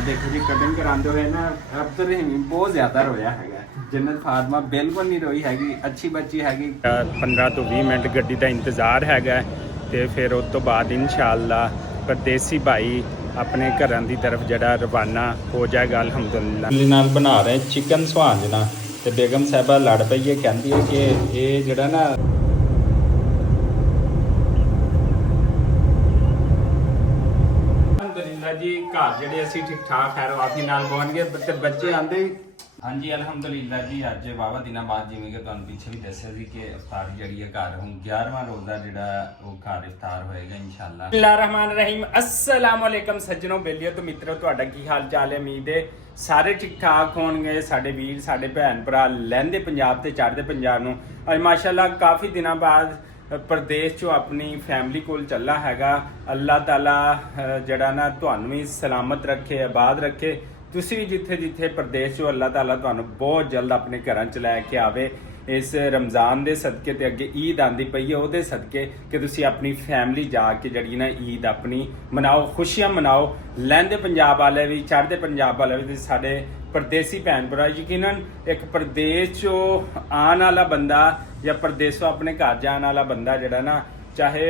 देखो जी कटिंग कराते हुए ना अब्दुल रहीम बहुत ज़्यादा रोया है। जन्नत फातिमा बिल्कुल नहीं रोई हैगी, अच्छी बच्ची हैगी। 15 ਤੋਂ 20 ਮਿੰਟ ਗੱਡੀ ਦਾ ਇੰਤਜ਼ਾਰ ਹੈਗਾ ਤੇ ਫਿਰ ਉਸ ਤੋਂ ਬਾਅਦ ਇਨਸ਼ਾਅੱਲਾ ਪਰਦੇਸੀ ਭਾਈ ਆਪਣੇ ਘਰਾਂ ਦੀ ਤਰਫ ਜਿਹੜਾ ਰਵਾਨਾ ਹੋ ਜਾਏਗਾ ਅਲਹਮਦੁਲਿਲਾ। ਨਾਲ ਬਣਾ ਰਹੇ ਚਿਕਨ ਸੁਹਾਂਜਣਾ ਤੇ ਬੇਗਮ ਸਾਹਿਬਾ ਲੜ ਪਈ ਹੈ, ਕਹਿੰਦੀ ਹੈ ਕਿ ਇਹ ਜਿਹੜਾ ਨਾ जी घर ਜਿਹੜੇ ਅਸੀਂ ਠੀਕ ਠਾਕ ਖੈਰ ਵਾਫੀ ਨਾਲ ਪਹੁੰਚ ਗਏ ਤੇ ਬੱਚੇ ਆਂਦੇ। ਹਾਂਜੀ ਅਲਹਮਦੁਲਿਲਾ ਜੀ ਅੱਜ ਵਾਵਾ ਦਿਨਾਂ ਬਾਅਦ ਜਿਵੇਂ ਕਿ ਤੁਹਾਨੂੰ ਪਿੱਛੇ ਵੀ ਦੱਸਿਆ ਸੀ ਕਿ ਇਫਤਾਰ ਜਿਹੜੀ ਹੈ ਘਰ ਹੁਣ 11ਵਾਂ ਰੋਜ਼ਾ ਜਿਹੜਾ ਉਹ ਘਰ ਇਫਤਾਰ ਹੋਏਗਾ ਇਨਸ਼ਾਅੱਲਾ। ਬਿਸਮਿल्लाह रहमान रहीम अस्सलाम वालेकुम सज्जनों बेलियो तो मित्रों ਤੁਹਾਡਾ ਕੀ ਹਾਲ ਚਾਲ ਹੈ। ਉਮੀਦ ਹੈ ਸਾਰੇ ਠੀਕ ਠਾਕ ਹੋਣਗੇ। ਸਾਡੇ ਵੀਰ ਸਾਡੇ ਭੈਣ ਭਰਾ ਲਹਿੰਦੇ ਪੰਜਾਬ ਤੇ ਚੜ੍ਹਦੇ ਪੰਜਾਬ ਨੂੰ ਅੱਜ ਮਾਸ਼ਾਅੱਲਾ ਕਾਫੀ ਦਿਨਾਂ ਬਾਅਦ ਪ੍ਰਦੇਸ਼ ਚੋਂ ਆਪਣੀ ਫੈਮਿਲੀ ਕੋਲ ਚੱਲਾ ਹੈਗਾ। ਅੱਲਾਹ ਤਾਲਾ ਜਿਹੜਾ ਨਾ ਤੁਹਾਨੂੰ ਵੀ ਸਲਾਮਤ ਰੱਖੇ, ਆਬਾਦ ਰੱਖੇ। ਤੁਸੀਂ ਵੀ ਜਿੱਥੇ ਜਿੱਥੇ ਪ੍ਰਦੇਸ਼ ਚੋਂ ਅੱਲਾਹ ਤਾਲਾ ਤੁਹਾਨੂੰ ਬਹੁਤ ਜਲਦ ਆਪਣੇ ਘਰਾਂ 'ਚ ਲੈ ਕੇ ਆਵੇ। ਇਸ ਰਮਜ਼ਾਨ ਦੇ ਸਦਕੇ ਤੇ ਅੱਗੇ ਈਦ ਆਂਦੀ ਪਈ ਹੈ, ਉਹਦੇ ਸਦਕੇ ਕਿ ਤੁਸੀਂ ਆਪਣੀ ਫੈਮਿਲੀ ਜਾ ਕੇ ਜਿਹੜੀ ਨਾ ਈਦ ਆਪਣੀ ਮਨਾਓ, ਖੁਸ਼ੀਆਂ ਮਨਾਓ। ਲਹਿੰਦੇ ਪੰਜਾਬ ਵਾਲੇ ਵੀ ਚੜ੍ਹਦੇ ਪੰਜਾਬ ਵਾਲੇ ਵੀ ਸਾਡੇ परदेसी भैन भरा यकीनन एक प्रदेश चो आने वाला बंदा या प्रदेशों अपने घर जाने वाला बंदा जड़ा ना चाहे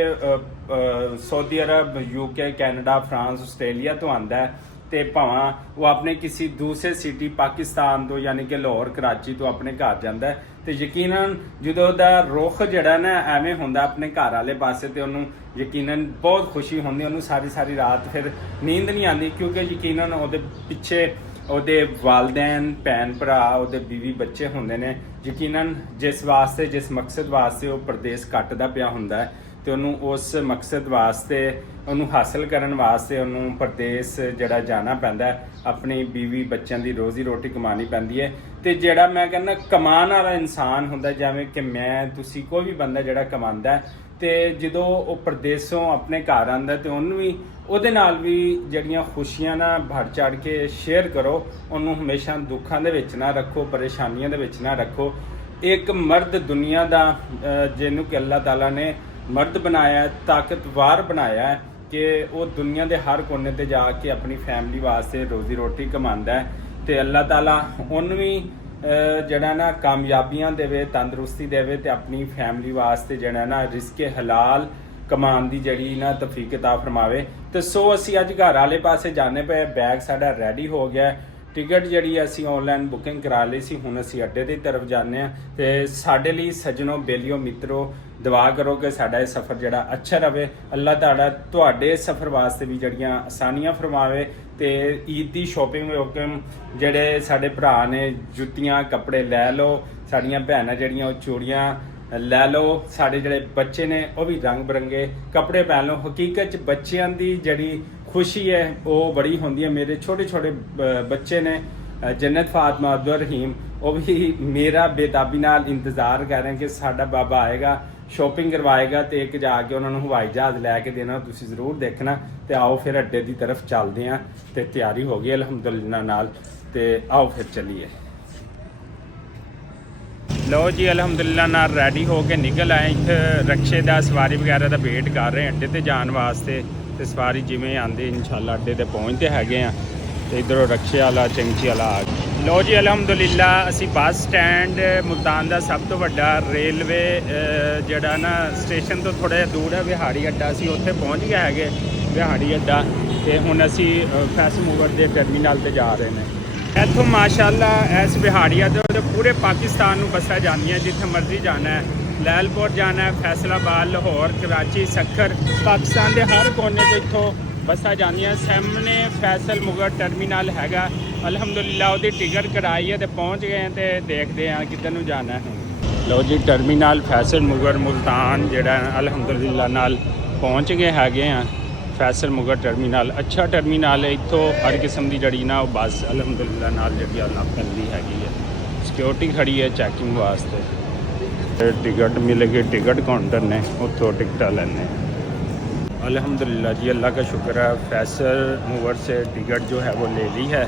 सऊदी अरब यूके कैनेडा फ्रांस आस्ट्रेलिया तो आंदा है ते भावें वो अपने किसी दूसरे सिटी पाकिस्तान तो यानी कि लाहौर कराची तो अपने घर जाता है तो यकीनन जो रुख जड़ा ना एवें होंदा अपने घर वाले पासे तो उन्होंने यकीनन बहुत खुशी होंदी, उन्होंने सारी सारी रात फिर नींद नहीं आती क्योंकि यकीनन वो पिछे ਉਹਦੇ ਵਾਲਦੈਨ ਭੈਣ ਭਰਾ ਉਹਦੇ ਬੀਵੀ ਬੱਚੇ ਹੁੰਦੇ ਨੇ। ਯਕੀਨਨ ਜਿਸ ਵਾਸਤੇ ਜਿਸ ਮਕਸਦ ਵਾਸਤੇ ਉਹ ਪ੍ਰਦੇਸ਼ ਕੱਟਦਾ ਪਿਆ ਹੁੰਦਾ ਹੈ ਤੇ ਉਹਨੂੰ ਉਸ ਮਕਸਦ ਵਾਸਤੇ ਉਹਨੂੰ ਹਾਸਲ ਕਰਨ ਵਾਸਤੇ ਉਹਨੂੰ ਪ੍ਰਦੇਸ਼ ਜਿਹੜਾ ਜਾਣਾ ਪੈਂਦਾ ਹੈ, ਆਪਣੀ ਬੀਵੀ ਬੱਚਿਆਂ ਦੀ ਰੋਜ਼ੀ ਰੋਟੀ ਕਮਾਉਣੀ ਪੈਂਦੀ ਹੈ। ਤੇ ਜਿਹੜਾ ਮੈਂ ਕਹਿੰਦਾ ਕਮਾਉਣ ਵਾਲਾ ਇਨਸਾਨ ਹੁੰਦਾ ਜਿਵੇਂ ਕਿ ਮੈਂ ਤੁਸੀਂ ਕੋਈ ਵੀ ਬੰਦਾ ਜਿਹੜਾ ਕਮਾਉਂਦਾ ਤੇ ਜਦੋਂ ਉਹ ਪ੍ਰਦੇਸ਼ੋਂ ਆਪਣੇ ਘਰ ਆਉਂਦਾ ਤੇ ਉਹਨੂੰ ਵੀ ਉਹਦੇ ਨਾਲ ਵੀ ਜਿਹੜੀਆਂ ਖੁਸ਼ੀਆਂ ਨਾ ਭਰ ਚੜ ਕੇ ਸ਼ੇਅਰ ਕਰੋ। ਉਹਨੂੰ ਹਮੇਸ਼ਾ ਦੁੱਖਾਂ ਦੇ ਵਿੱਚ ਨਾ ਰੱਖੋ, ਪਰੇਸ਼ਾਨੀਆਂ ਦੇ ਵਿੱਚ ਨਾ ਰੱਖੋ। ਇੱਕ ਮਰਦ ਦੁਨੀਆ ਦਾ ਜਿਹਨੂੰ ਕਿ ਅੱਲਾਹ ਤਾਲਾ ਨੇ ਮਰਦ ਬਣਾਇਆ, ਤਾਕਤਵਰ ਬਣਾਇਆ ਕਿ ਉਹ ਦੁਨੀਆ ਦੇ ਹਰ ਕੋਨੇ ਤੇ ਜਾ ਕੇ ਆਪਣੀ ਫੈਮਿਲੀ ਵਾਸਤੇ ਰੋਜ਼ੀ ਰੋਟੀ ਕਮਾਉਂਦਾ ਹੈ ਤੇ ਅੱਲਾਹ ਤਾਲਾ ਉਹਨੂੰ ਵੀ ਜਿਹੜਾ ਨਾ ਕਾਮਯਾਬੀਆਂ ਦੇਵੇ, ਤੰਦਰੁਸਤੀ ਦੇਵੇ ਤੇ ਆਪਣੀ ਫੈਮਿਲੀ ਵਾਸਤੇ ਜਿਹੜਾ ਨਾ ਰਿਜ਼ਕੇ ਹਲਾਲ ਕਮਾਉਣ ਦੀ ਜਿਹੜੀ ਨਾ ਤੌਫੀਕ ਅਤਾ ਫਰਮਾਵੇ। ਤੇ ਸੋ ਅਸੀਂ ਅੱਜ ਘਰ ਵਾਲੇ ਪਾਸੇ ਜਾਣੇ ਪਏ। ਬੈਗ ਸਾਡਾ ਰੈਡੀ ਹੋ ਗਿਆ, ਟਿਕਟ ਜਿਹੜੀ ਅਸੀਂ ਆਨਲਾਈਨ ਬੁਕਿੰਗ ਕਰਾ ਲਈ ਸੀ, ਹੁਣ ਅਸੀਂ ਅੱਡੇ ਦੀ ਤਰਫ ਜਾਂਦੇ ਹਾਂ। ਤੇ ਸਾਡੇ ਲਈ ਸੱਜਣੋ ਬੇਲੀਓ ਮਿੱਤਰੋ ਦੁਆ ਕਰੋ ਕਿ ਸਾਡਾ ਇਹ ਸਫ਼ਰ ਜਿਹੜਾ ਅੱਛਾ ਰਹੇ। ਅੱਲਾਹ ਤਾਲਾ ਤੁਹਾਡੇ ਸਫ਼ਰ ਵਾਸਤੇ ਵੀ ਜਿਹੜੀਆਂ ਆਸਾਨੀਆਂ ਫਰਮਾਵੇ ਤੇ ਈਦ ਦੀ ਸ਼ੋਪਿੰਗ ਹੁਕਮ ਜਿਹੜੇ ਸਾਡੇ ਭਰਾ ਨੇ ਜੁੱਤੀਆਂ ਕੱਪੜੇ ਲੈ ਲਓ, ਸਾਡੀਆਂ ਭੈਣਾਂ ਜਿਹੜੀਆਂ ਉਹ ਚੂੜੀਆਂ ਲੈ ਲਓ, ਸਾਡੇ ਜਿਹੜੇ ਬੱਚੇ ਨੇ ਉਹ ਵੀ ਰੰਗ ਬਰੰਗੇ ਕੱਪੜੇ ਪਹਿਨ ਲਓ। ਹਕੀਕਤ 'ਚ ਬੱਚਿਆਂ ਦੀ ਜਿਹੜੀ ਖੁਸ਼ੀ ਹੈ ਉਹ ਬੜੀ ਹੁੰਦੀ ਹੈ। ਮੇਰੇ ਛੋਟੇ ਛੋਟੇ ਬੱਚੇ ਨੇ ਜन्नत फातिमा अब्दुल रहीम, वो भी मेरा बेताबी नाल इंतज़ार कर रहे हैं कि साडा बाबा आएगा, शॉपिंग करवाएगा तो एक जाके उन्होंने हवाई जहाज़ लैके देना। तुसीं ज़रूर देखना। तो आओ फिर अड्डे की तरफ चलते हैं। तो तैयारी हो गई अलहमदुलिल्लाह नाल, तो आओ फिर चलिए। लो जी अलहमदुलिल्लाह नाल रेडी हो के निकल आए। इत्थे रक्शे का सवारी वगैरह का वेट कर रहे हैं अड्डे ते जाने वास्ते। तो सवारी जिमें आती इंशाअल्लाह अड्डे ते पहुँचते है। तो इधरों रक्शे वाला चंची वाला आ गया। लो जी अलहमदुलिल्लाह असी बस स्टैंड मुल्तान का सब तो वड्डा रेलवे जड़ा ना स्टेशन तो थोड़ा जिहा दूर है बिहाड़ी अड्डा, असी उत्थे पहुँच गए है बिहाड़ी अड्डा। तो हुण असी फैसल मूवर के टर्मीनल ते जा रहे हैं। इत्थों माशाअल्लाह इस बिहाड़ी अड्डे पूरे पाकिस्तान नूं बसां जांदियां, जिथे मर्जी जाना है। लैलपुर जाना है, फैसलाबाद, लाहौर, कराची, सखर, पाकिस्तान के हर कोने तो इत्थों बसां जांदियां। सामने फैसल मुगर टर्मीनल हैगा। अलहमदुलिल्लाह उसकी टिकट कराई है तो पहुँच गए हैं। तो देखते हैं किधर नूं जाना है। लो जी टर्मीनल फैसल मुगर मुल्तान जिहड़ा अलहमदुलिल्लाह नाल पहुँच गए हैगे हैं। फैसल मुगर टर्मीनल अच्छा टर्मीनल है। इत्थों हर किस्म की जड़ी ना बस अलहमदुलिल्लाह नाल जिहड़ी अल्लाह करदी हैगी है। सिक्योरिटी खड़ी है चैकिंग वास्ते। टिकट मिलेगी, टिकट काउंटर ने उत्थों टिकट लैने। अल्हम्दुलिल्लाह जी अल्लाह का शुक्र है। फैसल मूवर से टिकट जो है वो ले ली है,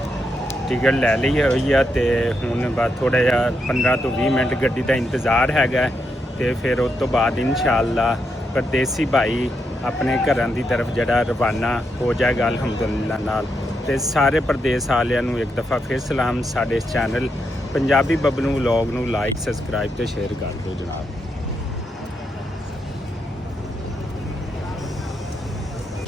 टिकट ले ली हुई है। तो हूँ बाद थोड़ा जिहा 15 ਤੋਂ 20 मिनट गड्डी का इंतज़ार हैगा। तो फिर उस तो बाद इंशाअल्लाह परदेसी भाई अपने घरां की तरफ जड़ा रवाना हो जाएगा अल्हम्दुलिल्लाह नाल। ਤੇ ਸਾਰੇ ਪ੍ਰਦੇਸ਼ ਵਾਲਿਆਂ ਨੂੰ ਇੱਕ ਦਫਾ ਫਿਰ ਸਲਾਮ। ਸਾਡੇ ਇਸ ਚੈਨਲ ਪੰਜਾਬੀ ਬੱਬਲੂ ਵਲੌਗ ਨੂੰ ਲਾਈਕ ਸਬਸਕ੍ਰਾਈਬ ਤੇ ਸ਼ੇਅਰ ਕਰ ਦਿਓ ਜਨਾਬ।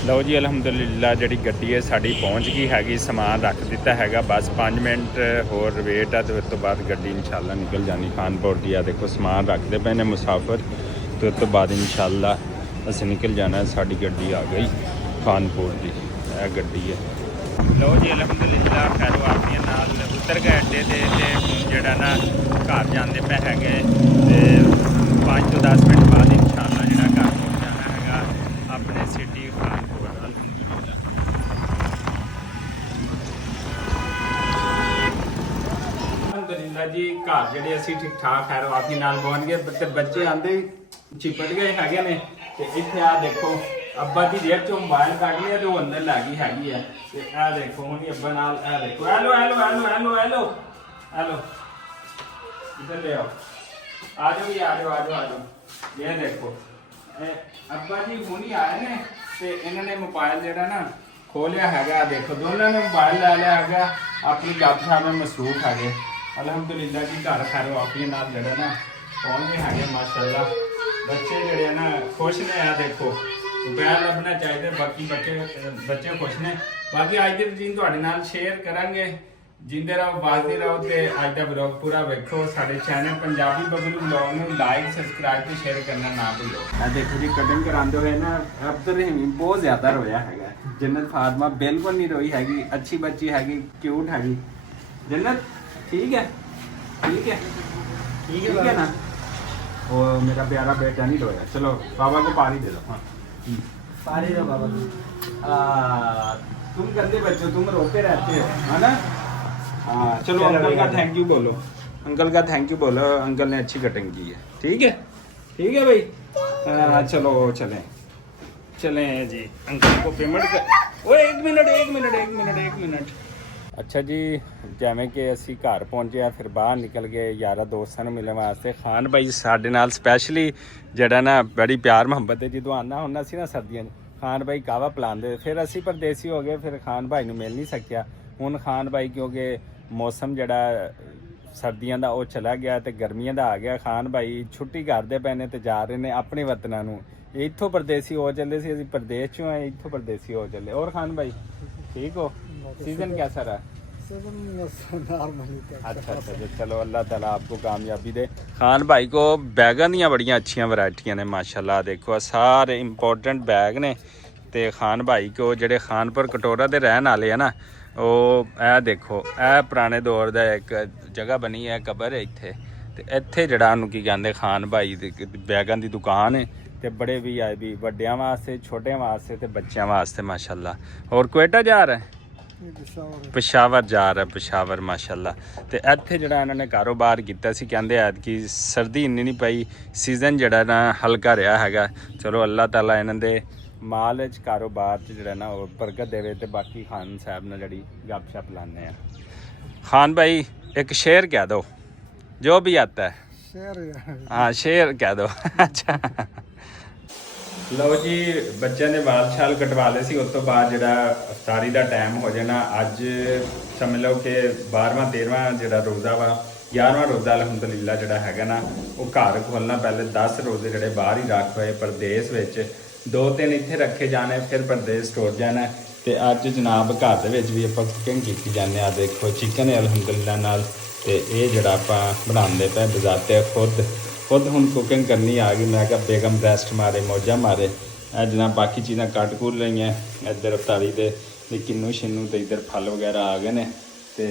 ਲਓ ਜੀ ਅਲਹਮਦੁਲਿਲਾ ਜਿਹੜੀ ਗੱਡੀ ਹੈ ਸਾਡੀ ਪਹੁੰਚ ਗਈ ਹੈਗੀ, ਸਮਾਨ ਰੱਖ ਦਿੱਤਾ ਹੈਗਾ, ਬਸ 5 ਮਿੰਟ ਹੋਰ ਵੇਟ ਆ ਤੇ ਉਸ ਤੋਂ ਬਾਅਦ ਗੱਡੀ ਇਨਸ਼ਾਅੱਲਾ ਨਿਕਲ ਜਾਣੀ ਖਾਨਪੁਰ ਦੀ। ਆ ਦੇਖੋ ਸਮਾਨ ਰੱਖਦੇ ਪਏ ਨੇ ਮੁਸਾਫਰ ਤੇ ਉਸ ਤੋਂ ਬਾਅਦ ਇਨਸ਼ਾਅੱਲਾ ਅਸੀਂ ਨਿਕਲ ਜਾਣਾ। ਸਾਡੀ ਗੱਡੀ ਆ ਗਈ ਖਾਨਪੁਰ ਦੀ, ਇਹ ਗੱਡੀ ਹੈ। ਲਓ ਜੀ ਅਲਹਮਦੁਲਿਲਾ ਖੈਰੋ ਆਫੀਅਤ ਨਾਲ ਉਤਰ ਗਏ ਅੱਡੇ ਤੇ ਹੁਣ ਜਿਹੜਾ ਨਾ ਘਰ ਜਾਂਦੇ ਪਏ ਹੈਗੇ ਤੇ 5 ਤੋਂ 10 ਮਿੰਟ ਬਾਅਦ ਇਨਸ਼ਾਅੱਲਾ ਜਿਹੜਾ ਘਰ ਪਹੁੰਚ ਜਾਣਾ ਹੈਗਾ ਆਪਣੇ ਸਿਟੀ ਖਾਨਪੁਰ। ਅਲਹਮਦੁਲਿਲਾ ਜੀ ਘਰ ਜਿਹੜੇ ਅਸੀਂ ਠੀਕ ਠਾਕ ਖੈਰੋ ਆਫੀਅਤ ਨਾਲ ਪਹੁੰਚ ਗਏ ਤੇ ਬੱਚੇ ਆਂਦੇ ਚਿਪਟ ਗਏ ਹੈਗੇ ਨੇ ਤੇ ਇੱਥੇ ਆ ਦੇਖੋ ਅੱਬਾ ਦੀ ਜੇਬ ਚੋਂ ਮੋਬਾਈਲ ਕੱਢ ਲਿਆ ਤੇ ਉਹ ਅੰਦਰ ਲੱਗ ਗਈ ਹੈਗੀ ਆ ਤੇ ਇਹ ਦੇਖੋ ਹੁਣ ਅੱਬਾ ਨਾਲ ਇਹ ਦੇਖੋ hello hello hello hello hello hello ਇੱਧਰ ਲੈ ਆਓ, ਆ ਜਾਓ ਜੀ, ਆ ਜਾਓ ਆ ਜਾਓ ਆ ਜਾਓ। ਇਹ ਦੇਖੋ ਅੱਬਾ ਜੀ ਹੁਣ ਹੀ ਆਏ ਨੇ ਤੇ ਇਹਨਾਂ ਨੇ ਮੋਬਾਈਲ ਜਿਹੜਾ ਨਾ ਖੋਲਿਆ ਹੈਗਾ। ਦੇਖੋ ਦੋਨਾਂ ਨੇ ਮੋਬਾਈਲ ਲੈ ਲਿਆ ਹੈਗਾ, ਆਪਣੀ ਗੱਪਸ਼ਪ ਵਿੱਚ ਮਸਰੂਫ ਹੈਗੇ। ਅਲਹਮਦੁਲਿਲਾ ਜੀ ਘਰ ਖੈਰੋ ਆਫੀਅਤ ਨਾਲ ਜਿਹੜਾ ਨਾ ਪਹੁੰਚ ਗਏ ਹੈਗੇ ਮਾਸ਼ਾਅੱਲਾ। ਬੱਚੇ ਜਿਹੜੇ ਨਾ ਖੁਸ਼ ਨੇ। ਆ ਦੇਖੋ ਮੋਬਾਈਲ ਲੱਭਣਾ ਚਾਹੀਦਾ, ਬਾਕੀ ਬੱਚੇ ਖੁਸ਼ ਨੇ। ਬਾਕੀ ਅੱਜ ਦੇ ਦਿਨ ਤੁਹਾਡੇ ਨਾਲ ਸ਼ੇਅਰ ਕਰਾਂਗੇ। ਜਿੰਦੇ ਰਹੋ ਵਸਦੇ ਰਹੋ ਤੇ ਅੱਜ ਦਾ ਵਲੌਗ ਪੂਰਾ ਵੇਖੋ। ਸਾਡੇ ਚੈਨਲ ਪੰਜਾਬੀ ਬੱਬਲੂ ਵਲੌਗ ਨੂੰ ਲਾਈਕ ਸਬਸਕ੍ਰਾਈਬ ਤੇ ਸ਼ੇਅਰ ਕਰਨਾ ਨਾ ਭੁੱਲੋ। ਆ ਦੇਖੋ ਜੀ ਕਟਿੰਗ ਕਰਾਉਂਦੇ ਹੋਏ ਨਾ ਅਬਦੁਰ ਰਹਿਮ ਬਹੁਤ ਜ਼ਿਆਦਾ ਰੋਇਆ ਹੈਗਾ। ਜन्नत फातिमा बिल्कुल नहीं रोई हैगी, अच्छी बच्ची हैगी, क्यूट हैगी। जन्नत ठीक है ठीक है ठीक है ना, वो मेरा प्यारा बेटा नहीं रोया। चलो बाबा को पानी दे दो। हाँ पानी दो बाबा को। तुम गंदे बच्चों, तुम रोते रहते हो है ना। हाँ चलो अंकल का थैंक यू बोलो, अंकल का थैंक यू बोलो, अंकल ने अच्छी कटिंग की है। ठीक है भाई। चलो चलें चलें जी, अंकल को पेमेंट कर। ओए एक मिनट। अच्छा जी जिवें कि ਅਸੀਂ ਘਰ ਪਹੁੰਚੇ ਆ ਫਿਰ ਬਾਹਰ ਨਿਕਲ ਗਏ ਯਾਰਾਂ ਦੋਸਤਾਂ ਨੂੰ ਮਿਲਣ ਵਾਸਤੇ। ਖਾਨ ਭਾਈ ਸਾਡੇ ਨਾਲ ਸਪੈਸ਼ਲੀ ਜਿਹੜਾ ਨਾ ਬੜੀ ਪਿਆਰ ਮੁਹੱਬਤ ਹੈ। ਜਦੋਂ ਆਉਂਦਾ ਹੁੰਦਾ ਸੀ ਨਾ ਸਰਦੀਆਂ 'ਚ ਖਾਨ ਭਾਈ ਕਾਹਵਾ ਪਿਲਾਉਂਦੇ। ਫਿਰ ਅਸੀਂ ਪਰਦੇਸੀ ਹੋ ਗਏ, ਫਿਰ ਖਾਨ ਭਾਈ ਨੂੰ ਮਿਲ ਨਹੀਂ ਸਕਿਆ। ਹੁਣ ਖਾਨ ਭਾਈ ਕਿਉਂਕਿ ਮੌਸਮ ਜਿਹੜਾ ਸਰਦੀਆਂ ਦਾ ਉਹ ਚਲਾ ਗਿਆ ਤੇ ਗਰਮੀਆਂ ਦਾ ਆ ਗਿਆ। ਖਾਨ ਭਾਈ ਛੁੱਟੀ ਕਰਦੇ ਪਏ ਨੇ ਤੇ ਜਾ ਰਹੇ ਨੇ ਆਪਣੇ ਵਤਨਾਂ ਨੂੰ। ਇੱਥੋਂ ਪਰਦੇਸੀ ਹੋ ਚੱਲੇ ਸੀ, ਅਸੀਂ ਪ੍ਰदेश ਚੋਂ ਆਏ, ਇੱਥੋਂ ਪਰਦੇਸੀ ਹੋ ਚੱਲੇ। और खान भाई ठीक हो? सीजन कैसा रहा? अच्छा चलो अल्लाह ताला आपको कामयाबी दे। खान भाई को बैगन ਦੀਆਂ ਬੜੀਆਂ ਅੱਛੀਆਂ ਵੈਰਾਈਟੀਆਂ ਨੇ ਮਾਸ਼ਾਅੱਲਾ। ਦੇਖੋ ਸਾਰੇ ਇੰਪੋਰਟੈਂਟ ਬੈਗ ਨੇ ਤੇ ਖਾਨ ਭਾਈ ਕੋ ਜਿਹੜੇ ਖਾਨਪੁਰ ਕਟੋਰਾ ਦੇ ਰਹਿਣ ਵਾਲੇ ਆ ਨਾ ਉਹ ਇਹ ਦੇਖੋ ਇਹ ਪੁਰਾਣੇ ਦੌਰ ਦਾ ਇੱਕ ਜਗ੍ਹਾ ਬਣੀ ਹੈ, ਕਬਰ ਹੈ ਇੱਥੇ ਤੇ ਇੱਥੇ ਜਿਹੜਾ ਉਹਨੂੰ ਕੀ ਕਹਿੰਦੇ ਖਾਨ ਭਾਈ ਦੀ ਬੈਗਨ ਦੀ ਦੁਕਾਨ ਹੈ ਤੇ ਬੜੇ VIP ਵੱਡਿਆਂ ਵਾਸਤੇ, ਛੋਟਿਆਂ ਵਾਸਤੇ ਤੇ ਬੱਚਿਆਂ ਵਾਸਤੇ ਮਾਸ਼ਾਅੱਲਾ। ਹੋਰ ਕੁਵੇਟਾ ਜਾ ਰਿਹਾ ਪਿਸ਼ਾਵਰ ਜਾ ਰਿਹਾ, ਪਿਸ਼ਾਵਰ ਮਾਸ਼ਾਅੱਲਾ। ਤੇ ਇੱਥੇ ਜਿਹੜਾ ਇਹਨਾਂ ਨੇ ਕਾਰੋਬਾਰ ਕੀਤਾ ਸੀ ਕਹਿੰਦੇ ਐਤਕੀ ਸਰਦੀ ਇੰਨੀ ਨਹੀਂ ਪਈ, ਸੀਜ਼ਨ ਜਿਹੜਾ ਨਾ ਹਲਕਾ ਰਿਹਾ ਹੈਗਾ। ਚਲੋ ਅੱਲਾਹ ਤਾਲਾ ਇਹਨਾਂ ਦੇ ਮਾਲ 'ਚ ਕਾਰੋਬਾਰ 'ਚ ਜਿਹੜਾ ਨਾ ਉਹ ਬਰਕਤ ਦੇਵੇ। ਤੇ ਬਾਕੀ ਖਾਨ ਸਾਹਿਬ ਨਾਲ ਜਿਹੜੀ ਗੱਪਸ਼ਪ ਲਾਉਂਦੇ ਆ। ਖਾਨ ਭਾਈ एक शेर कह दो जो भी आता है। शेर हाँ शेर कह दो। अच्छा ਲਓ ਜੀ ਬੱਚਿਆਂ ਦੇ ਵਾਲ ਛਾਲ ਕਟਵਾ ਲਏ ਸੀ। ਉਸ ਤੋਂ ਬਾਅਦ ਜਿਹੜਾ ਇਫਤਾਰੀ ਦਾ ਟਾਈਮ ਹੋ ਜਾਣਾ। ਅੱਜ ਸਮਝ ਲਓ ਕਿ 12ਵਾਂ 13ਵਾਂ ਜਿਹੜਾ ਰੋਜ਼ਾ ਵਾ, 11ਵਾਂ ਰੋਜ਼ਾ ਅਲਹਮਦੁਲਿਲਾ ਜਿਹੜਾ ਹੈਗਾ ਨਾ ਉਹ ਘਰ ਖੋਲ੍ਹਣਾ। ਪਹਿਲੇ 10 ਰੋਜ਼ੇ ਜਿਹੜੇ ਬਾਹਰ ਹੀ ਰੱਖ ਹੋਏ ਪ੍ਰਦੇਸ਼ ਵਿੱਚ, 2-3 ਇੱਥੇ ਰੱਖੇ ਜਾਣੇ, ਫਿਰ ਪ੍ਰਦੇਸ਼ ਟੁਰ ਜਾਣਾ। ਤੇ ਅੱਜ ਜਨਾਬ ਘਰ ਦੇ ਵਿੱਚ ਵੀ ਆਪਾਂ ਕੁਕਿੰਗ ਕੀਤੀ ਜਾਂਦੇ ਆ। ਦੇਖੋ ਚਿਕਨ ਹੈ ਅਲਹਮਦੁਲਿਲਾ ਨਾਲ ਤੇ ਇਹ ਜਿਹੜਾ ਆਪਾਂ ਬਣਾਉਂਦੇ ਪਏ ਬਜ਼ਾਤੇ ਖੁਦ ਹੁਣ ਕੁਕਿੰਗ ਕਰਨੀ ਆ ਗਈ। ਮੈਂ ਕਿਹਾ ਬੇਗਮ ਰੈਸਟ ਮਾਰੇ ਮੌਜਾਂ ਮਾਰੇ। ਇਹ ਜਨਾਬ ਬਾਕੀ ਚੀਜ਼ਾਂ ਕੱਟ ਕੁੱਟ ਲਈਆਂ। ਇੱਧਰ ਇਫਤਾਰੀ ਦੇ ਕਿੰਨੂ ਸ਼ਿੰਨੂ ਤੇ ਇੱਧਰ ਫਲ ਵਗੈਰਾ ਆ ਗਏ ਨੇ ਤੇ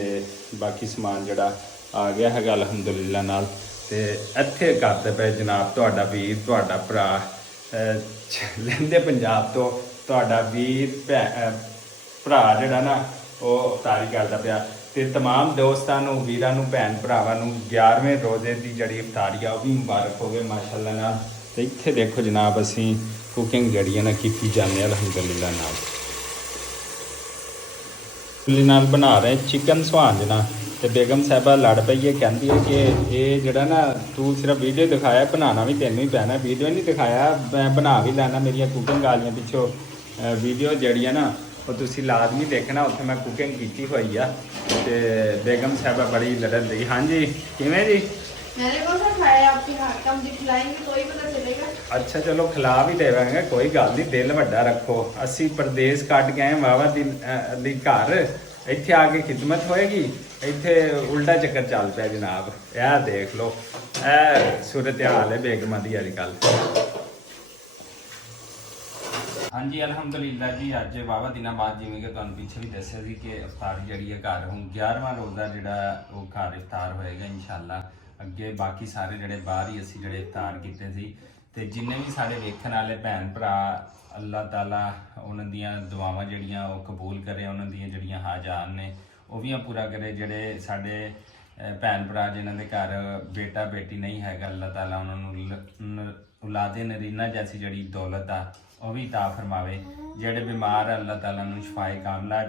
ਬਾਕੀ ਸਮਾਨ ਜਿਹੜਾ ਆ ਗਿਆ ਹੈਗਾ ਅਲਹਮਦੁਲਿਲਾ ਨਾਲ। ਤੇ ਇੱਥੇ ਕਰਦੇ ਪਏ ਜਨਾਬ ਤੁਹਾਡਾ ਵੀਰ, ਤੁਹਾਡਾ ਭਰਾ ਲਹਿੰਦੇ ਪੰਜਾਬ ਤੋਂ ਤੁਹਾਡਾ ਵੀਰ ਭਰਾ ਜਿਹੜਾ ਨਾ ਉਹ ਇਫਤਾਰੀ ਕਰਦਾ ਪਿਆ। ਤੇ तमाम ਦੋਸਤਾਂ ਨੂੰ, ਵੀਰਾਂ ਨੂੰ, ਭੈਣ ਭਰਾਵਾਂ ਨੂੰ 11ਵੇਂ ਰੋਜ਼ੇ ਦੀ ਜਿਹੜੀ ਇਫਤਾਰੀ ਆ ਉਹ ਵੀ ਮੁਬਾਰਕ ਹੋਵੇ ਮਾਸ਼ਾਅੱਲਾ ਨਾਲ। ਤੇ ਇੱਥੇ ਦੇਖੋ ਜਨਾਬ ਅਸੀਂ ਕੁਕਿੰਗ ਜਿਹੜੀ ਹੈ ਨਾ ਕੀਤੀ ਜਾਂਦੇ ਅਲਹਮਦੁਲਿਲਾ ਨਾਲ ਬਣਾ ਰਹੇ ਚਿਕਨ ਸੁਹਾਂਜਣਾ। ਤੇ ਬੇਗਮ ਸਾਹਿਬਾ ਲੜ ਪਈ ਹੈ, ਕਹਿੰਦੀ ਹੈ ਕਿ ਇਹ ਜਿਹੜਾ ਨਾ ਤੂੰ ਸਿਰਫ ਵੀਡੀਓ ਦਿਖਾਇਆ, ਬਣਾਉਣਾ ਵੀ ਤੈਨੂੰ ਹੀ ਪੈਣਾ। ਵੀਡੀਓ ਨਹੀਂ ਦਿਖਾਇਆ, ਮੈਂ ਬਣਾ ਵੀ ਲੈਣਾ। ਮੇਰੀਆਂ ਕੁਕਿੰਗ ਵਾਲੀਆਂ ਪਿੱਛੋਂ ਵੀਡੀਓ ਜਿਹੜੀਆਂ ਨਾ ਉਹ ਤੁਸੀਂ ਲਾਜ਼ਮੀ ਦੇਖਣਾ। ਉੱਥੇ ਮੈਂ ਕੁਕਿੰਗ ਕੀਤੀ ਹੋਈ ਆ ਤੇ ਬੇਗਮ ਸਾਹਿਬਾ ਬੜੀ ਲੜਨ ਦੀ। ਹਾਂਜੀ ਕਿਵੇਂ ਜੀ? मैंने कौन सा खाया आपके हाथ का, मुझे खिलाएंगे तो ही पता चलेगा। ਅੱਛਾ ਚਲੋ ਖਿਲਾ ਵੀ ਦੇਵਾਂਗੇ, ਕੋਈ ਗੱਲ ਨਹੀਂ, ਦਿਲ ਵੱਡਾ ਰੱਖੋ। ਅਸੀਂ ਪਰਦੇਸ ਕੱਟ ਗਏ ਵਾਵਾ ਦੀ ਘਰ, ਇੱਥੇ ਆ ਕੇ ਖਿਦਮਤ ਹੋਏਗੀ, ਇੱਥੇ ਉਲਟਾ ਚੱਕਰ ਚੱਲ ਪਿਆ ਜਨਾਬ। ਇਹ ਦੇਖ ਲਓ, ਇਹ ਸੂਰਤ ਹਾਲ ਹੈ ਬੇਗਮਾਂ ਦੀ ਅੱਜ ਕੱਲ੍ਹ। ਹਾਂਜੀ ਅਲਹਮਦੁਲਿਲਾ ਜੀ, ਅੱਜ ਵਾਵਾ ਦਿਨਾਂ ਬਾਅਦ ਜਿਵੇਂ ਕਿ ਤੁਹਾਨੂੰ ਪਿੱਛੇ ਵੀ ਦੱਸਿਆ ਸੀ ਕਿ ਇਫਤਾਰ ਜਿਹੜੀ ਹੈ ਘਰ ਹੁਣ 11ਵਾਂ ਰੋਜ਼ਾ ਜਿਹੜਾ ਉਹ ਘਰ ਇਫਤਾਰ ਹੋਏਗਾ ਇਨਸ਼ਾਅੱਲਾ। ਅੱਗੇ ਬਾਕੀ ਸਾਰੇ ਜਿਹੜੇ ਬਾਹਰ ਹੀ ਅਸੀਂ ਜਿਹੜੇ ਇਫਤਾਰ ਕੀਤੇ ਸੀ, ਤੇ ਜਿੰਨੇ ਵੀ ਸਾਡੇ ਵੇਖਣ ਵਾਲੇ ਭੈਣ ਭਰਾ, ਅੱਲਾਹ ਤਾਲਾ ਉਹਨਾਂ ਦੀਆਂ ਦੁਆਵਾਂ ਜਿਹੜੀਆਂ ਉਹ ਕਬੂਲ ਕਰੇ, ਉਹਨਾਂ ਦੀਆਂ ਜਿਹੜੀਆਂ ਹਾਜਾਤ ਨੇ ਉਹ ਵੀ ਪੂਰਾ ਕਰੇ। ਜਿਹੜੇ ਸਾਡੇ ਭੈਣ ਭਰਾ ਜਿਨ੍ਹਾਂ ਦੇ ਘਰ ਬੇਟਾ ਬੇਟੀ ਨਹੀਂ ਹੈਗਾ, ਅੱਲਾਹ ਤਾਲਾ ਉਹਨਾਂ ਨੂੰ ਔਲਾਦੇ ਨਰੀਨਾ ਜੈਸੀ ਜਿਹੜੀ ਦੌਲਤ ਆ ਉਹ ਵੀ ਤਾ ਫਰਮਾਵੇ। ਜਿਹੜੇ ਬਿਮਾਰ ਅੱਲਾਹ ਤਾਲਾ ਨੂੰ ਸ਼ਿਫਾਏ ਕਾਮਲਾ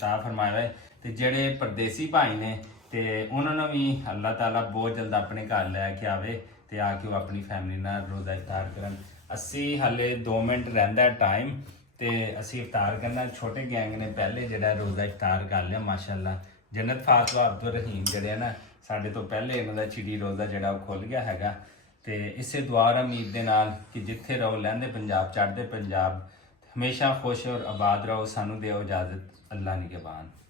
ਤਾ ਫਰਮਾਵੇ। ਤੇ ਜਿਹੜੇ ਪਰਦੇਸੀ ਭਾਈ ਨੇ ਤੇ ਉਹਨਾਂ ਨੂੰ ਵੀ ਅੱਲਾਹ ਤਾਲਾ ਬਹੁਤ ਜਲਦ ਆਪਣੇ ਘਰ ਲੈ ਕੇ ਆਵੇ ਤੇ ਆ ਕੇ ਉਹ ਆਪਣੀ ਫੈਮਿਲੀ ਨਾਲ ਰੋਜ਼ਾ ਇਫਤਾਰ ਕਰਨ। ਅਸੀਂ ਹਾਲੇ 2 ਮਿੰਟ ਰਹਿੰਦਾ ਟਾਈਮ ਤੇ ਅਸੀਂ ਇਫਤਾਰ ਕਰਨਾ। ਛੋਟੇ ਗੈਂਗ ਨੇ ਪਹਿਲੇ ਜਿਹੜਾ ਰੋਜ਼ਾ ਇਫਤਾਰ ਕਰ ਲਿਆ ਮਾਸ਼ਾਅੱਲਾ। ਜੰਨਤ ਫਾਤਵਾ ਅਬਦੁਰ ਰਹੀਮ ਜਿਹੜੇ ਆ ਨਾ, ਸਾਡੇ ਤੋਂ ਪਹਿਲੇ ਇਹਨਾਂ ਦਾ ਚਿੜੀ ਰੋਜ਼ਾ ਜਿਹੜਾ ਉਹ ਖੁੱਲ ਗਿਆ ਹੈਗਾ। ਤੇ ਇਸੇ ਦੁਆ ਉਮੀਦ ਦੇ ਨਾਲ ਕਿ ਜਿੱਥੇ ਰਹੋ ਲਹਿੰਦੇ ਪੰਜਾਬ ਚੜ੍ਹਦੇ ਪੰਜਾਬ, ਹਮੇਸ਼ਾ ਖੁਸ਼ ਔਰ ਆਬਾਦ ਰਹੋ। ਸਾਨੂੰ ਦਿਓ ਇਜਾਜ਼ਤ, ਅੱਲਾ ਨਿਗਹਿਬਾਨ।